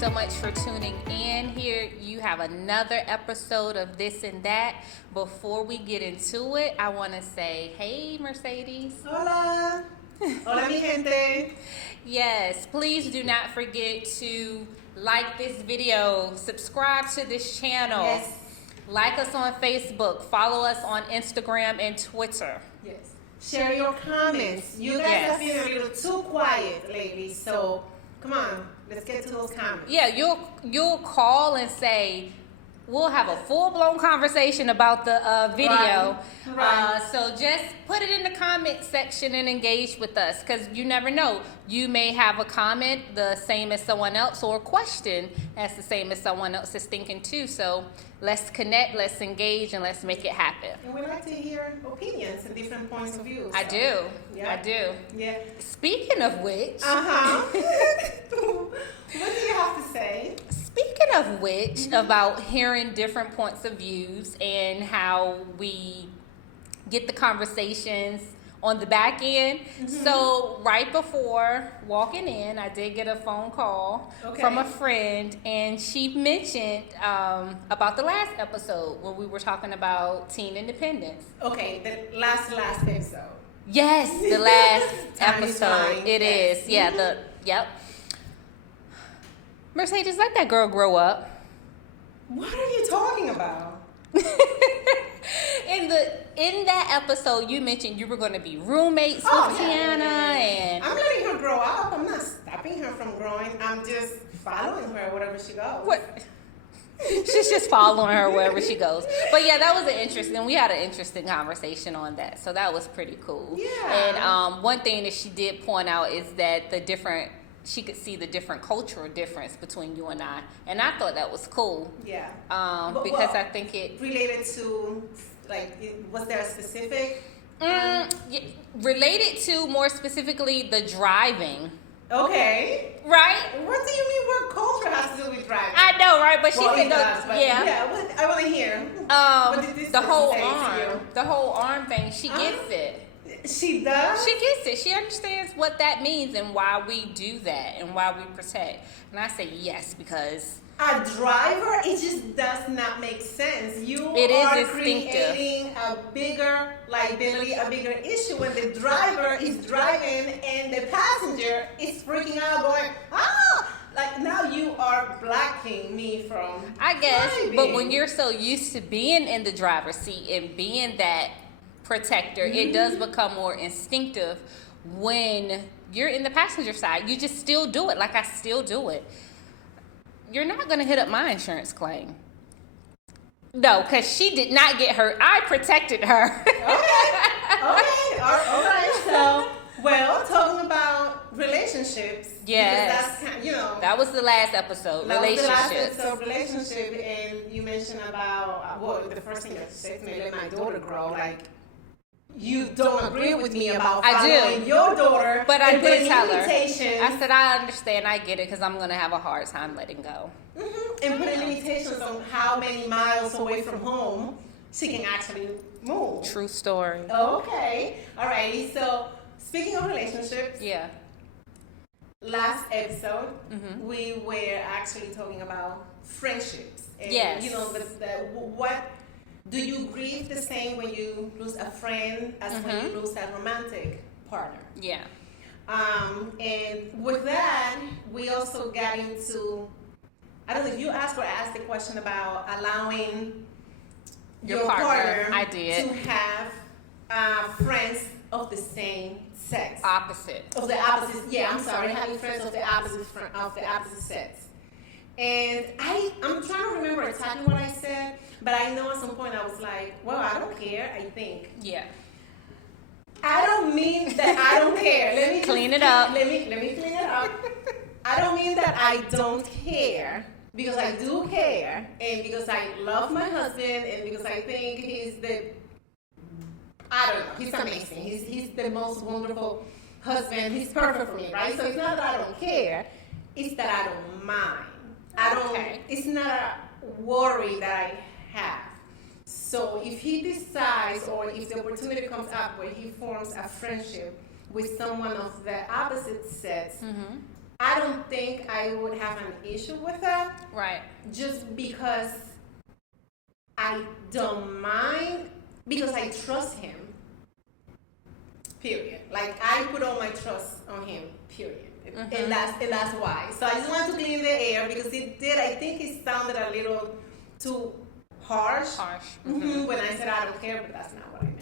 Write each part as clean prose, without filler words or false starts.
so much for tuning in. Here you have another episode of This and That. Before we get into it, I want to say, hey, Mercedes. Hola. Hola, mi gente. Yes, please do not forget to like this video, subscribe to this channel. Yes. Like us on Facebook, follow us on Instagram and Twitter. Yes. Share your comments. You guys have been a little too quiet lately, so come on, let's get to those comments. Yeah, you'll call and say, we'll have a full-blown conversation about the video. Right. So just put it in the comment section and engage with us, because you never know. You may have a comment the same as someone else, or a question that's the same as someone else is thinking too. So let's connect, let's engage, and let's make it happen. And we like to hear opinions and different points of view. I do. Yeah. I do. Yeah. Speaking of which... What do you have to say? Speaking of which, about hearing different points of views and how we get the conversations on the back end. So right before walking in, I did get a phone call from a friend, and she mentioned about the last episode where we were talking about teen independence. Okay, the last episode. Yes, the last Time is episode. flying. It is. Yeah, yep. Mercedes, let that girl grow up. What are you talking about? In that episode, you mentioned you were going to be roommates with Tiana, and I'm letting her grow up. I'm not stopping her from growing. I'm just following her wherever she goes. what? She's just following her wherever she goes. But yeah, that was we had an interesting conversation on that. So that was pretty cool. Yeah. And one thing that she did point out is that she could see the different cultural difference between you and I. And I thought that was cool. Yeah. Because I think it... Related to, was there a specific... related to, more specifically, the driving. Okay. Right? What do you mean what culture has to do with driving? I know, right? But she said, yeah, I want to hear. What did this the whole person say to arm, you? the whole arm thing. She gets it. She does? She gets it. She understands what that means and why we do that and why we protect. And I say yes, because a driver, it just does not make sense. It is instinctive. Creating a bigger liability, a bigger issue when the driver is driving and the passenger is freaking out, going, ah! Like, now you are blocking me from driving. But when you're so used to being in the driver's seat and being that protector, it does become more instinctive when you're in the passenger side. You just still do it. Like, I still do it. You're not going to hit up my insurance claim. No, because she did not get hurt. I protected her. Okay. All right. So, talking about relationships. Yes. That's that was the last episode. Relationships. Relationship, and you mentioned about, the first thing that you said to me, let my daughter grow. Like, you don't agree with me about following your daughter. But I did tell her. I said, I understand, I get it, because I'm going to have a hard time letting go. And putting limitations on how many miles away from home she can actually move. True story. Okay. Alrighty. So, speaking of relationships. Yeah. Last episode, we were actually talking about friendships. And, yes. What... Do you grieve the same when you lose a friend as when you lose a romantic partner? Yeah. And with that, we also got into, I don't know if you asked the question about allowing your partner I did. to have friends of the same sex. Opposite. Of the opposite. Yeah, I'm sorry. Having friends of the opposite sex. And I'm trying to remember exactly what I said, but I know at some point I was like, well, I don't care, I think. Yeah. I don't mean that I don't care. Let me clean it up. Let me clean it up. I don't mean that I don't care, because I do care, and because I love my husband, and because I think I don't know, he's amazing. He's the most wonderful husband. He's perfect for me, right? So it's not that I don't care, it's that I don't mind. It's not a worry that I have. So if he decides, or if the opportunity comes up where he forms a friendship with someone of the opposite sex, I don't think I would have an issue with that. Right. Just because I don't mind, because I trust him. Period. Like, I put all my trust on him. Period. And that's why. So I just wanted to clean the air because I think it sounded a little too harsh. When I said I don't care, but that's not what I meant.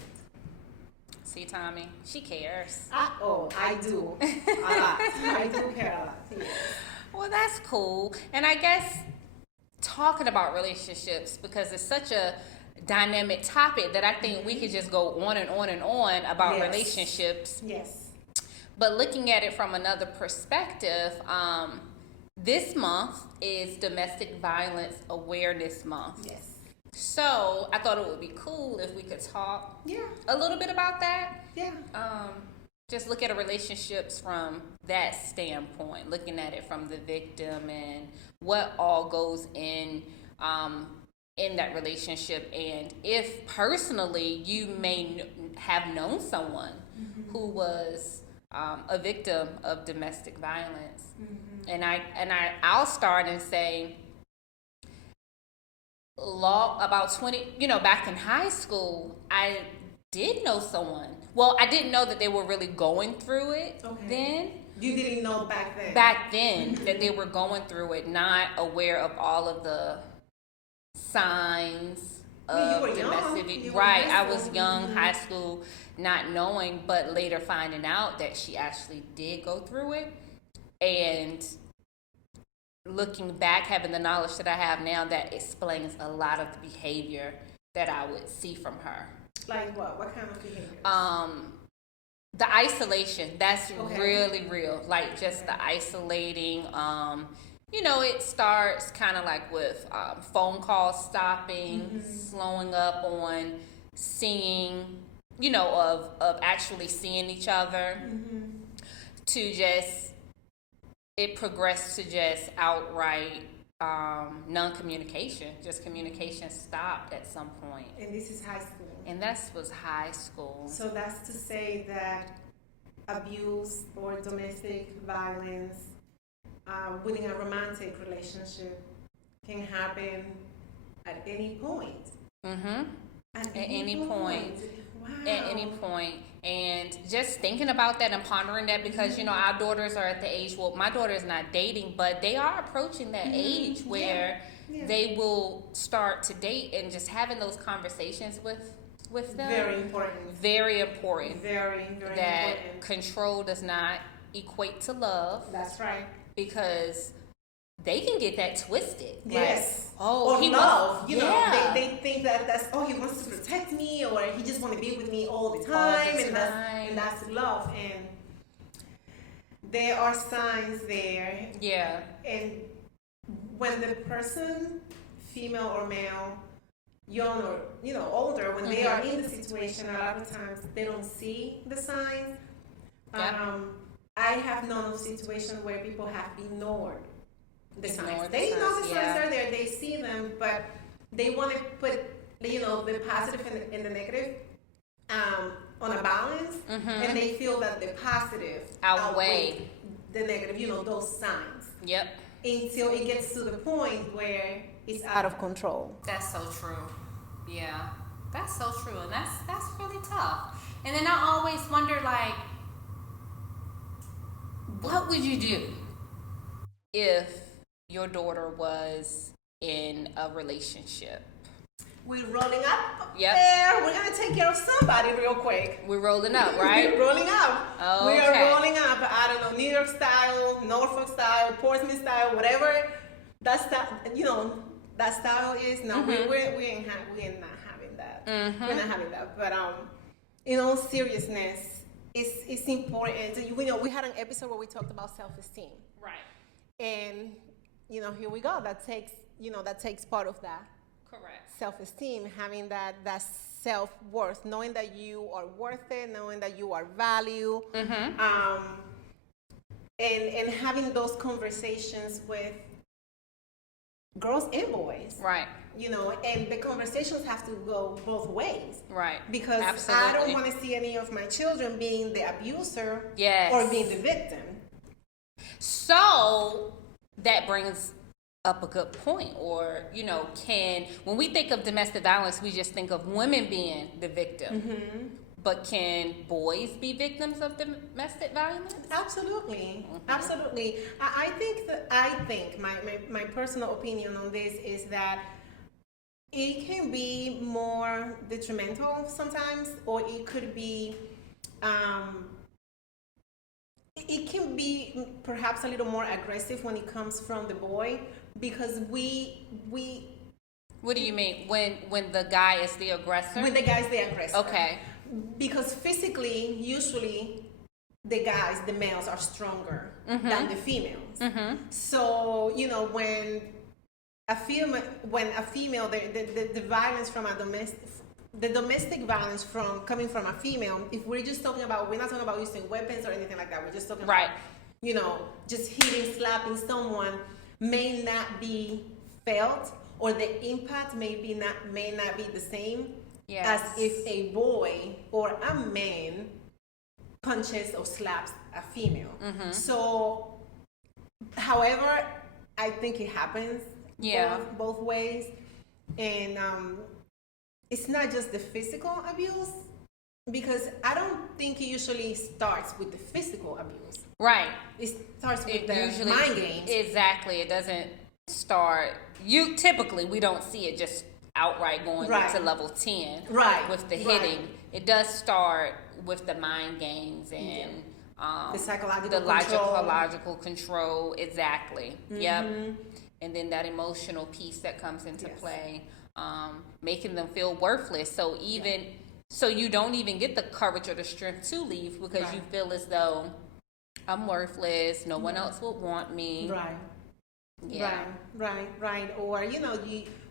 See, Tommy, she cares. I do. A lot. I do care a lot. Yes. Well, that's cool. And I guess talking about relationships, because it's such a dynamic topic that I think we could just go on and on and on about relationships. Yes. But looking at it from another perspective, this month is Domestic Violence Awareness Month. Yes. So I thought it would be cool if we could talk a little bit about that. Yeah. Just look at relationships from that standpoint, looking at it from the victim and what all goes in that relationship. And if personally you may have known someone who was a victim of domestic violence, and I'll start and say, about 20, back in high school, I did know someone. Well, I didn't know that they were really going through it then. You didn't know back then? Back then, that they were going through it, not aware of all of the signs of domestic. Right, I was young, high school, not knowing, but later finding out that she actually did go through it. And looking back, having the knowledge that I have now, that explains a lot of the behavior that I would see from her. Like what? What kind of behavior? The isolation, that's really real. Like just the isolating. It starts kind of like with phone calls stopping, slowing up on seeing, of actually seeing each other, to just, it progressed to just outright non-communication. Just communication stopped at some point. And this is high school. And that was high school. So that's to say that abuse or domestic violence within a romantic relationship can happen at any point. At any point. Wow. At any point. And just thinking about that and pondering that, because our daughters are at the age, well, my daughter is not dating, but they are approaching that age where they will start to date, and just having those conversations with them. Very important. Very important. Very, very that important. Control does not equate to love. That's right. Because they can get that twisted. Yes. Like, or he love. They think that's, he wants to protect me, or he just want to be with me all the time. And that's love. And there are signs there. Yeah. And when the person, female or male, young or older, when they are in the situation, a lot of times they don't see the signs. I have known of situations where people have ignored the signs. They know the signs are there, they see them, but they want to put the positive and the negative on a balance, and they feel that the positive outweigh the negative, those signs. Yep. Until it gets to the point where it's out of control. That's so true. Yeah, that's so true, and that's really tough. And then I always wonder, like, what would you do if your daughter was in a relationship? We're rolling up. Yep. There. We're gonna take care of somebody real quick. We're rolling up, right? We're rolling up. Oh, we are rolling up. I don't know, New York style, Norfolk style, Portsmouth style, whatever. That style is. No, we ain't not having that. We're not having that. But in all seriousness, it's important. We had an episode where we talked about self-esteem. Right. And here we go. That takes part of that. Correct. Self-esteem, having that self-worth, knowing that you are worth it, knowing that you are valued, and having those conversations with girls and boys. Right. And the conversations have to go both ways. Right. Because Absolutely. I don't want to see any of my children being the abuser Yes. or being the victim. So that brings up a good point. Or, when we think of domestic violence, we just think of women being the victim. Mm-hmm. But can boys be victims of domestic violence? Absolutely, Mm-hmm. absolutely. I think my personal opinion on this is that it can be more detrimental sometimes, or it could be, it can be perhaps a little more aggressive when it comes from the boy, because we. What do you mean when the guy is the aggressor? When the guy's the aggressor. Okay. Because physically, usually, the males are stronger than the females. Mm-hmm. So when a female, the violence from the domestic violence coming from a female, if we're just talking about, we're not talking about using weapons or anything like that. We're just talking right. about, just hitting, slapping someone may not be felt, or the impact may not be the same. Yes. As if a boy or a man punches or slaps a female. Mm-hmm. So, however, I think it happens both ways. And it's not just the physical abuse, because I don't think it usually starts with the physical abuse. Right. It starts with the mind games. Exactly. It doesn't start. Typically, we don't see it just outright going to level 10 with the hitting. Right. It does start with the mind games and the psychological control. Exactly. Mm-hmm. Yep. And then that emotional piece that comes into play, making them feel worthless. So so you don't even get the courage or the strength to leave, because you feel as though I'm worthless. No one else will want me. Right. Yeah. Right. Or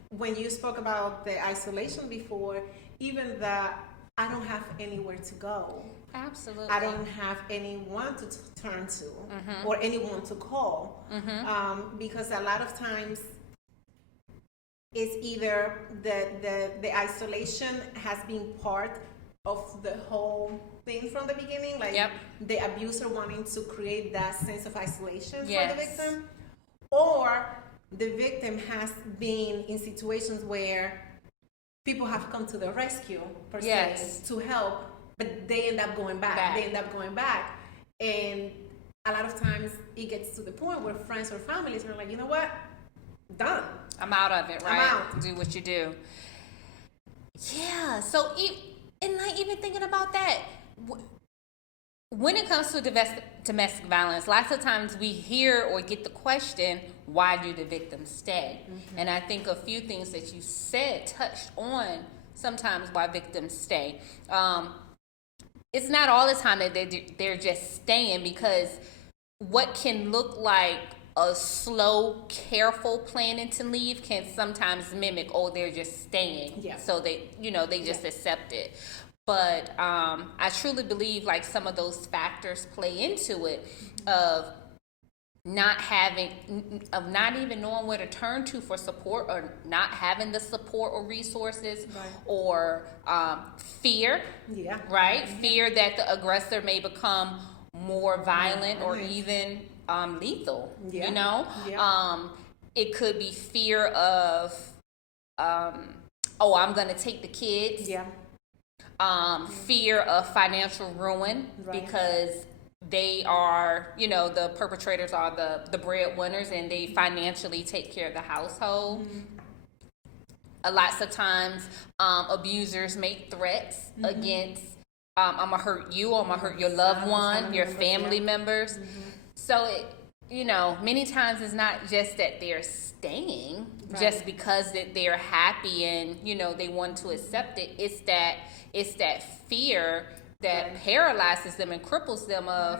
when you spoke about the isolation before, even that I don't have anywhere to go. Absolutely. I don't have anyone to turn to, or anyone to call, because a lot of times it's either the isolation has been part of the whole thing from the beginning, like the abuser wanting to create that sense of isolation for the victim, or the victim has been in situations where people have come to the rescue, per se, to help, but they end up going back. And a lot of times it gets to the point where friends or families are like, you know what? Done. I'm out of it, right? I'm out. Do what you do. Yeah. So, and like even thinking about that, when it comes to domestic violence, lots of times we hear or get the question, why do the victims stay? Mm-hmm. And I think a few things that you said touched on sometimes why victims stay. It's not all the time that they're just staying, because what can look like a slow, careful planning to leave can sometimes mimic, they're just staying. Yeah. So they just accept it. But I truly believe like some of those factors play into it, of not even knowing where to turn to for support, or not having the support or resources, or fear. Yeah. Right? Mm-hmm. Fear that the aggressor may become more violent or even lethal. Yeah. Yeah. It could be fear of I'm going to take the kids. Yeah. Fear of financial ruin, because they are, the perpetrators are the breadwinners, and they financially take care of the household. Mm-hmm. Lots of times, abusers make threats against, I'm going to hurt you, or I'm going to hurt your loved one, your family members. Mm-hmm. So, many times it's not just that they're staying just because that they're happy and, they want to accept it. It's that fear that paralyzes them and cripples them of,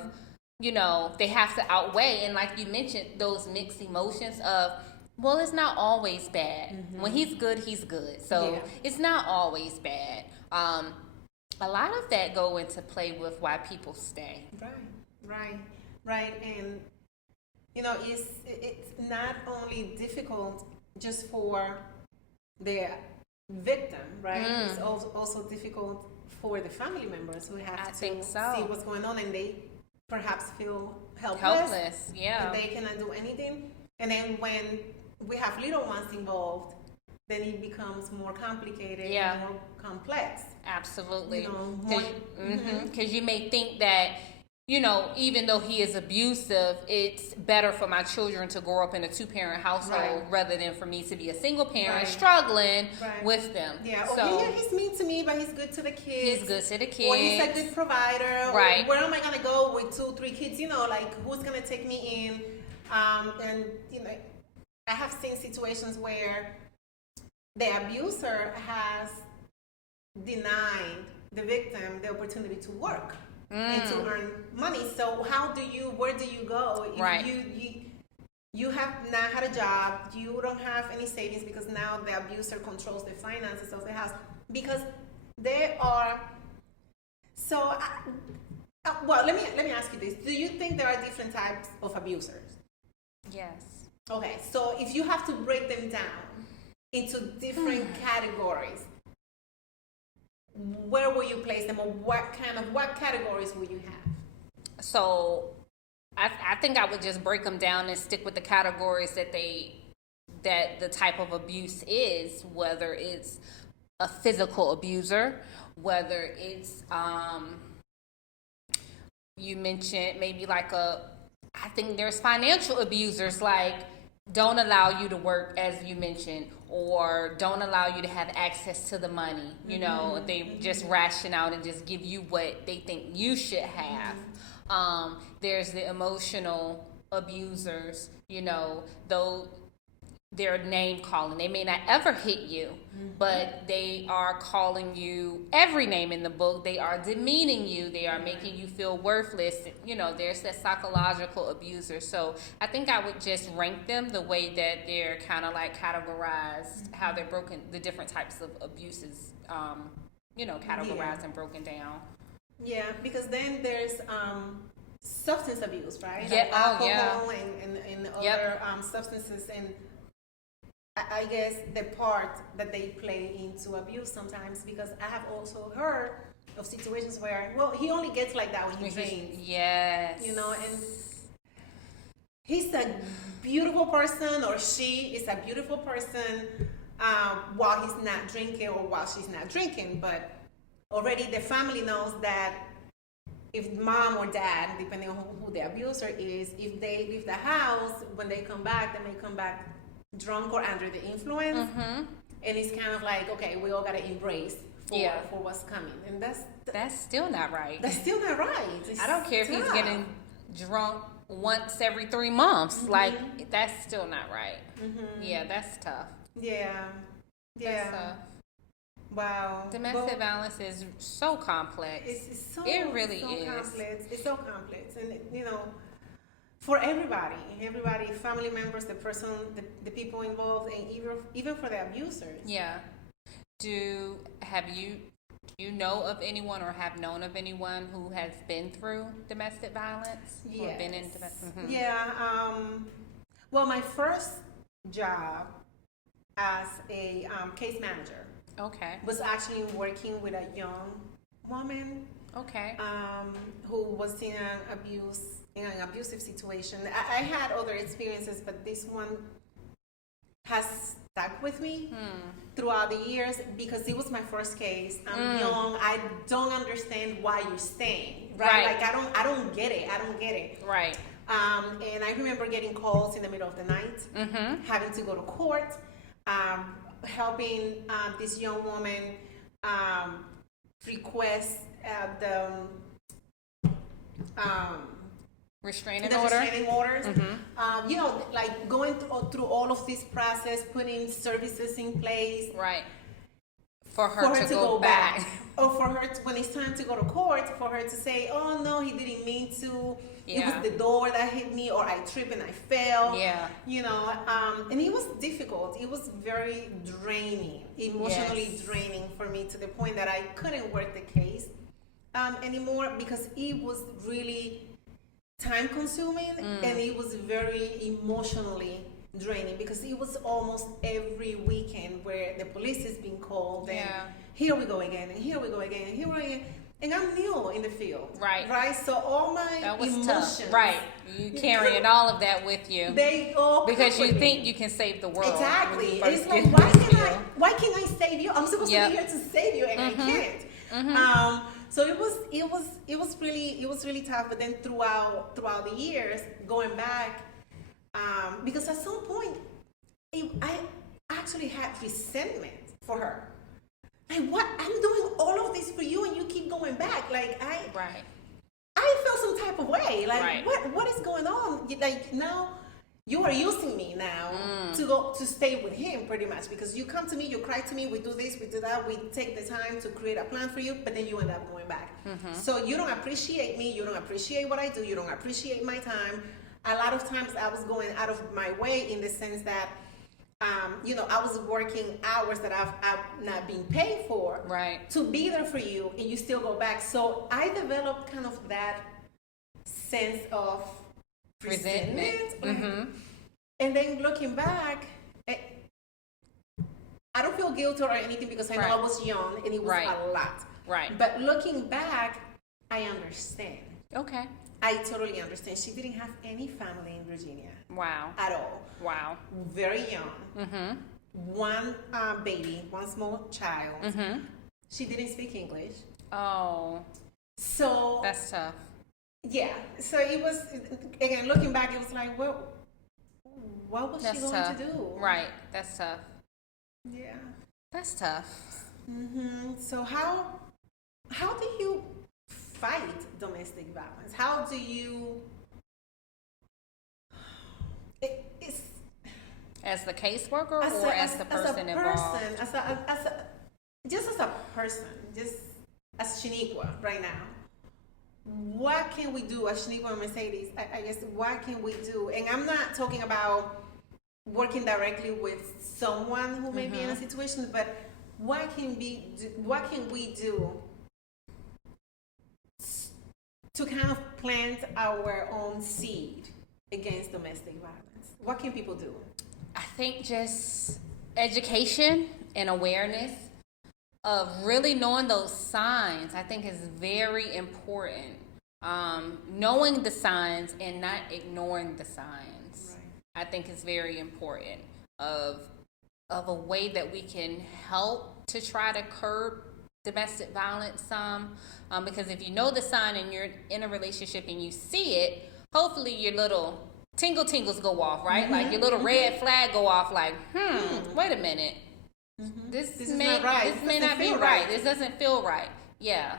they have to outweigh. And like you mentioned, those mixed emotions of, well, it's not always bad. Mm-hmm. When he's good, he's good. So it's not always bad. A lot of that go into play with why people stay. Right. And, it's not only difficult just for the victim, right? It's also difficult for the family members who have to see what's going on, and they perhaps feel Helpless, yeah. and they cannot do anything. And then when we have little ones involved, then it becomes more complicated and more complex. Absolutely. You know, more, Because you may think that, you know, even though he is abusive, it's better for my children to grow up in a two-parent household rather than for me to be a single parent struggling with them. Yeah. So he's mean to me, but he's good to the kids. He's good to the kids. Or he's a good provider. Right. Or where am I gonna go with 2-3 kids? You know, like who's gonna take me in? And you know, I have seen situations where the abuser has denied the victim the opportunity to work and to earn money. So where do you go if you have not had a job, you don't have any savings because now the abuser controls the finances of the house because they are well, let me ask you this. Do you think there are different types of abusers? Yes. Okay, so if you have to break them down into different categories, where will you place them, or what categories will you have? So I think I would just break them down and stick with the categories that the type of abuse is, whether it's a physical abuser, whether it's you mentioned maybe like I think there's financial abusers, like don't allow you to work, as you mentioned, or don't allow you to have access to the money. You know, they just ration out and just give you what they think you should have. There's the emotional abusers, you know, though they're name calling. They may not ever hit you, but they are calling you every name in the book. They are demeaning you. They are making you feel worthless. You know, there's that psychological abuser. So I think I would just rank them the way that they're kind of like categorized, how they're broken, the different types of abuses, you know, categorized and broken down. Yeah, because then there's substance abuse, right? Yeah. Like alcohol and other substances, and I guess the part that they play into abuse sometimes, because I have also heard of situations where, well, he only gets like that when he drinks. Yes. You know, and he's a beautiful person, or she is a beautiful person while he's not drinking or while she's not drinking, but already the family knows that if mom or dad, depending on who the abuser is, if they leave the house, when they come back, they may come back drunk or under the influence, and it's kind of like, okay, we all gotta embrace for what's coming, and that's still not right. That's still not right. I don't care if he's getting drunk once every 3 months. Like, that's still not right. Yeah, that's tough. Yeah. That's tough. Wow. Domestic violence is so complex. It really is. Complex. It's so complex, and you know, for everybody, family members, the person, the people involved, and even for the abusers. Yeah. Do you know of anyone or have known of anyone who has been through domestic violence? Yes. Or been in domestic? Yeah. Well, my first job as a case manager. Okay. Was actually working with a young woman. Okay. Who was in an abusive situation. I had other experiences, but this one has stuck with me throughout the years because it was my first case. I'm young. I don't understand why you're staying. Right? Like I don't get it. Right. And I remember getting calls in the middle of the night, having to go to court, helping this young woman request the restraining orders. You know, like going through all of this process, putting services in place. Right. For her to go back. Or for her, when it's time to go to court, for her to say, oh no, he didn't mean to. Yeah. It was the door that hit me, or I tripped and I fell. Yeah. You know, and it was difficult. It was very draining, emotionally draining for me, to the point that I couldn't work the case anymore because it was really time consuming and it was very emotionally draining because it was almost every weekend where the police is being called and here we go again and here we go again and here we go again. And I'm new in the field. Right. Right? So all my That was emotions. tough. Right. You carrying all of that with you. They all because you think you can save the world. Exactly. It's like, why can't I save you? I'm supposed to be here to save you, and I can't. So it was really tough. But then throughout the years, going back, because at some point, I actually had resentment for her. Like, what? I'm doing all of this for you, and you keep going back. Like, I felt some type of way. Like, what is going on? Like, now you are using me now to stay with him, pretty much, because you come to me, you cry to me, we do this, we do that, we take the time to create a plan for you, but then you end up going back. So you don't appreciate me, you don't appreciate what I do, you don't appreciate my time. A lot of times I was going out of my way in the sense that I was working hours that I've not been paid for to be there for you, and you still go back. So I developed kind of that sense of resentment. And then looking back, I don't feel guilty or anything because I know I was young and it was a lot. But looking back, I understand. Okay. I totally understand. She didn't have any family in Virginia. Wow. At all. Wow. Very young. One baby, one small child. She didn't speak English. Oh. So. That's tough. Yeah. So it was, again, looking back, it was like, well, what was she going to do? Right. That's tough. Yeah. That's tough. So how do you fight domestic violence? How do you... It's, as the caseworker or as the person involved? Just as a person, just as Shanequa right now. What can we do as Shanequa and Mercedes? I guess, what can we do? And I'm not talking about working directly with someone who may be in a situation, but what can we do to kind of plant our own seed against domestic violence? What can people do? I think just education and awareness of really knowing those signs, I think is very important. Knowing the signs and not ignoring the signs, I think is very important of a way that we can help to try to curb domestic violence some. Because if you know the sign and you're in a relationship and you see it, hopefully your little tingles go off, right? Like your little red flag go off, like, wait a minute. This may not be right. This doesn't feel right. Yeah.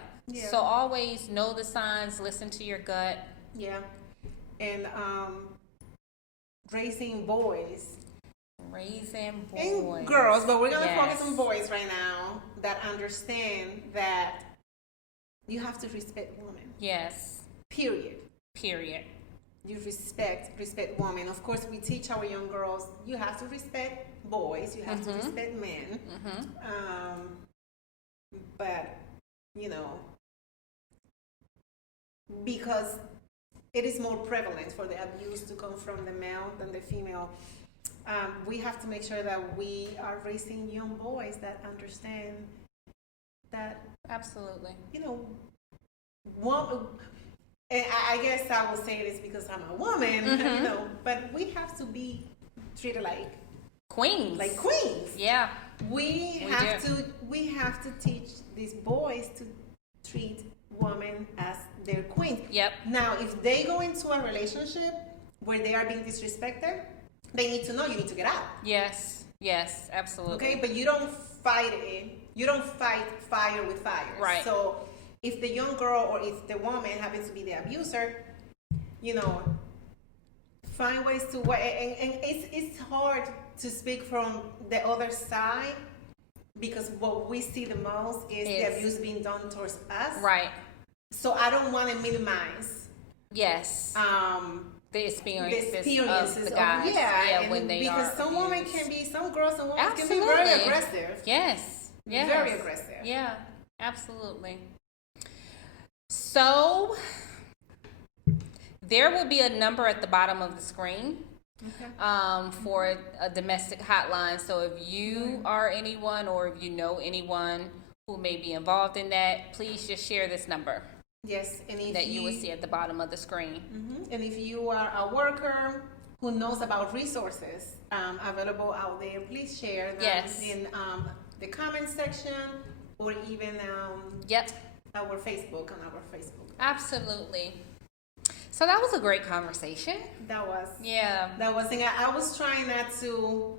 So always know the signs, listen to your gut. Yeah. And raising boys. And girls, but we're going to focus on boys right now that understand that you have to respect women. Yes. Period. You respect women. Of course, we teach our young girls, you have to respect boys, you have to respect men. But, because it is more prevalent for the abuse to come from the male than the female, we have to make sure that we are raising young boys that understand that. Absolutely. And I guess I will say this because I'm a woman, but we have to be treated like queens. Like queens. Yeah. We have to teach these boys to treat women as their queens. Yep. Now, if they go into a relationship where they are being disrespected, they need to know you need to get out. Yes, absolutely. Okay, but you don't fight it. You don't fight fire with fire. Right. So if the young girl or if the woman happens to be the abuser, find ways to, and it's hard to speak from the other side because what we see the most is the abuse being done towards us. Right. So I don't want to minimize. Yes. The experiences of the guys. When they because are some abused. women can be, some girls and women Absolutely. can be very aggressive. Yes. Very aggressive. Yeah, absolutely. So there will be a number at the bottom of the screen for a domestic hotline. So if you are anyone or if you know anyone who may be involved in that, please just share this number. Yes, and if that you will see at the bottom of the screen. And if you are a worker who knows about resources available out there, please share them in the comment section or even our Facebook, on our Facebook. Absolutely. So that was a great conversation. That was. Yeah. That was. And I was trying not to,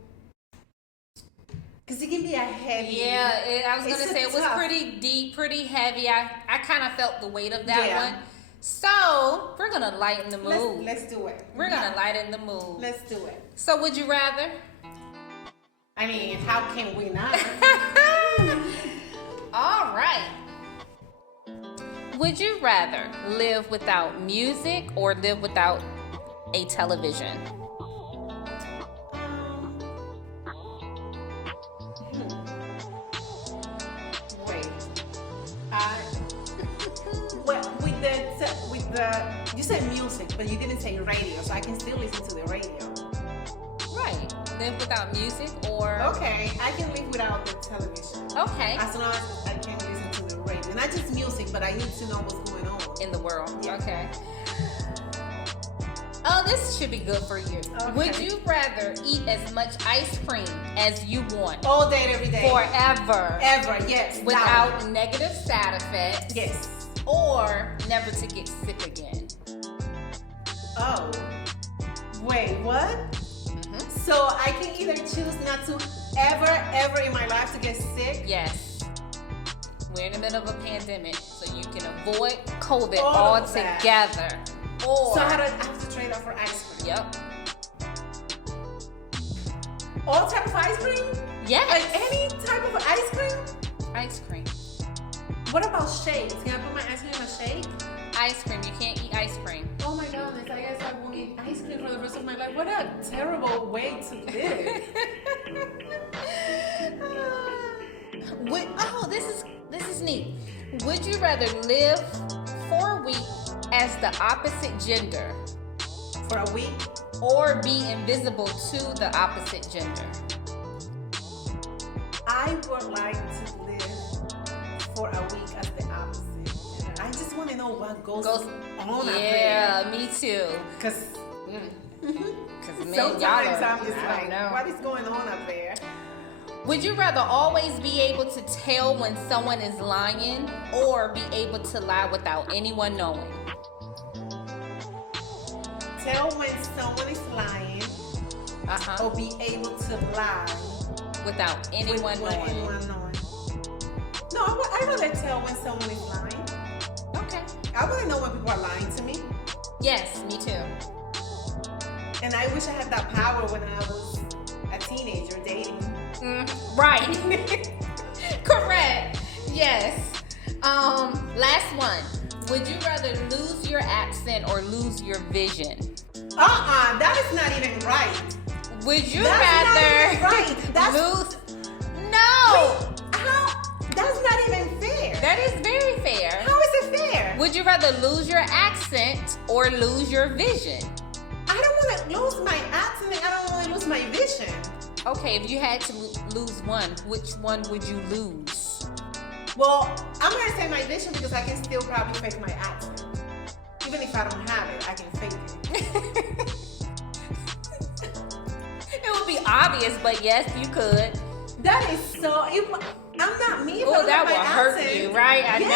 because it can be a heavy. Yeah, I was going to say it was pretty deep, pretty heavy. I kind of felt the weight of that one. So we're going to lighten the mood. Let's do it. We're going to lighten the mood. Let's do it. So would you rather? I mean, how can we not? All right. Would you rather live without music or live without a television? Wait. Well, with the you said music, but you didn't say radio, so I can still listen to the radio. Right. Live without music or... Okay, I can live without the television. Okay. As long as I can listen to the radio. Not just music, but I need to know what's going on. In the world. Yeah. Okay. Oh, this should be good for you. Okay. Would you rather eat as much ice cream as you want? All day, every day. Forever. Ever, yes. Without negative side effects? Yes. Or never to get sick again? Oh. Wait, what? So I can either choose not to ever in my life to get sick? Yes. We're in the middle of a pandemic, so you can avoid COVID All altogether. Or so I have to trade off for ice cream? Yep. All type of ice cream? Yes. Like any type of ice cream? Ice cream. What about shakes? Can I put my ice cream in a shake? Ice cream. You can't eat ice cream. Oh my goodness, I guess I won't eat ice cream for the rest of my life. What a terrible way to live. This is neat. Would you rather live for a week as the opposite gender For a week? or be invisible to the opposite gender? I would like to live for a week as the opposite. I just want to know what goes on up there. Yeah, me too. Because man, sometimes I'm just I like, don't know. what is going on up there? Would you rather always be able to tell when someone is lying or be able to lie without anyone knowing? Tell when someone is lying or be able to lie without anyone knowing. No, I'd rather tell when someone is lying. Okay. I want to know when people are lying to me. Yes, me too. And I wish I had that power when I was a teenager dating. Right. Correct. Yes. Last one. Would you rather lose your accent or lose your vision? That is not even right. Would you That's rather not even right. lose? No. Wait, how? That's not even fair. That is very fair. How is it fair? Would you rather lose your accent or lose your vision? I don't want to lose my accent. I don't want to lose my vision. Okay, if you had to lose one, which one would you lose? Well, I'm going to say my vision because I can still probably fake my accent. Even if I don't have it, I can fake it. It would be obvious, but yes, you could. That is so... I'm not me. Oh, that will hurt you, right? I know.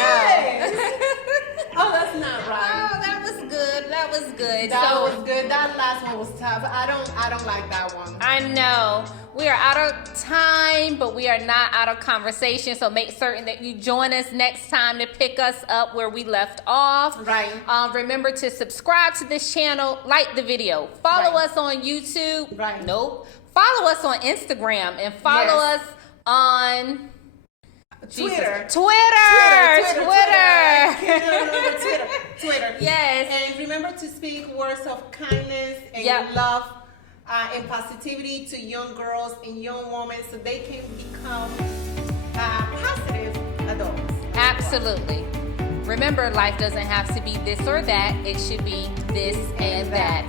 Oh, that's not right. Oh, that was good. That was good. That was good. That last one was tough. I don't like that one. I know. We are out of time, but we are not out of conversation. So make certain that you join us next time to pick us up where we left off. Right. Remember to subscribe to this channel, like the video, follow us on YouTube. Right. Nope. Follow us on Instagram and follow us on Twitter. Twitter. Yes. And remember to speak words of kindness and love and positivity to young girls and young women so they can become positive adults. Absolutely. Remember, life doesn't have to be this or that. It should be this and that.